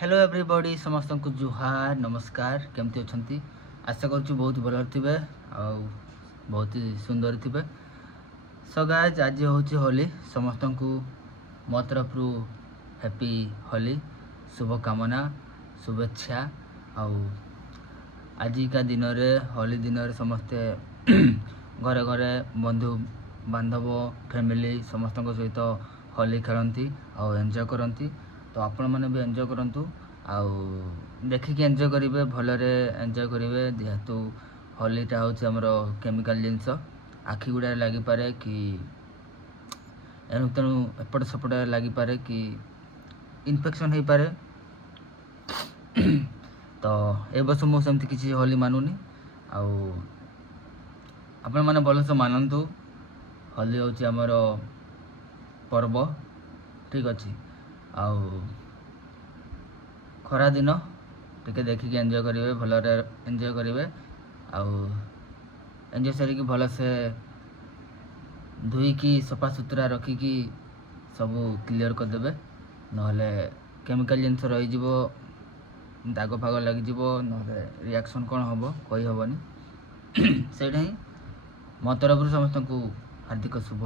Hello everybody समस्त को जुहार नमस्कार केमती अच्छा आशा करुँ बहुत भल थे बहुत ही सुंदर थे। सो गाइज आज हूँ होली समस्त को मो तरफ हैप्पी होली शुभकामना शुभेच्छा। आजिका दिन होली दिन समस्ते घरे घरे बंधु बांधव फैमिली समस्त सहित होली खेलती और एंजॉय करती। तो आपण मैंने भी एंजॉय करंतु आउ देखिए एंजॉय करेंगे भलरे एंजॉय करेंगे जेहेतु होलीटा हूँ आमर केमिकल जिनस आखि गुड़ा लगिपे कि एणु तेणु एपट सेपट लगिपे कि इनफेक्शन हो पारे। तो ए वर्ष मुझे किसी होली मानुनी आपण मैंने भलसे मानतु होली हूँ आमर पर्व ठीक अच्छे आउ खरा दिन टिके देखिए एंजॉय करेंगे भलरे एंजॉय करेंगे आउ एंजॉय सारिकी भलसे धोईकी सफा सुतरा रखिकी सब क्लीयर करदे नहले केमिकल जिनस रही दाग फाग लगे ना रिएक्शन कौन हम कही हेनी से ही मो तरफ समस्त को हार्दिक शुभ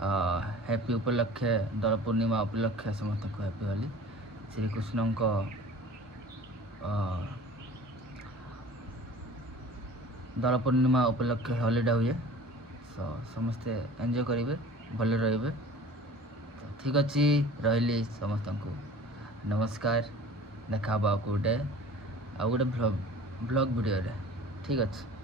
हैप्पी उपलक्षे दोल पूर्णिमा उपलक्षे समस्त को हैप्पी होली श्रीकृष्ण दोल पूर्णिमा उपलक्षे हॉलीडे हुए। सो समस्ते एंजॉय करेंगे भले रे। तो ठीक अच्छे रही समस्त को नमस्कार देखा गोटे आ गोटे ब्लॉग वीडियो ठीक अच्छे।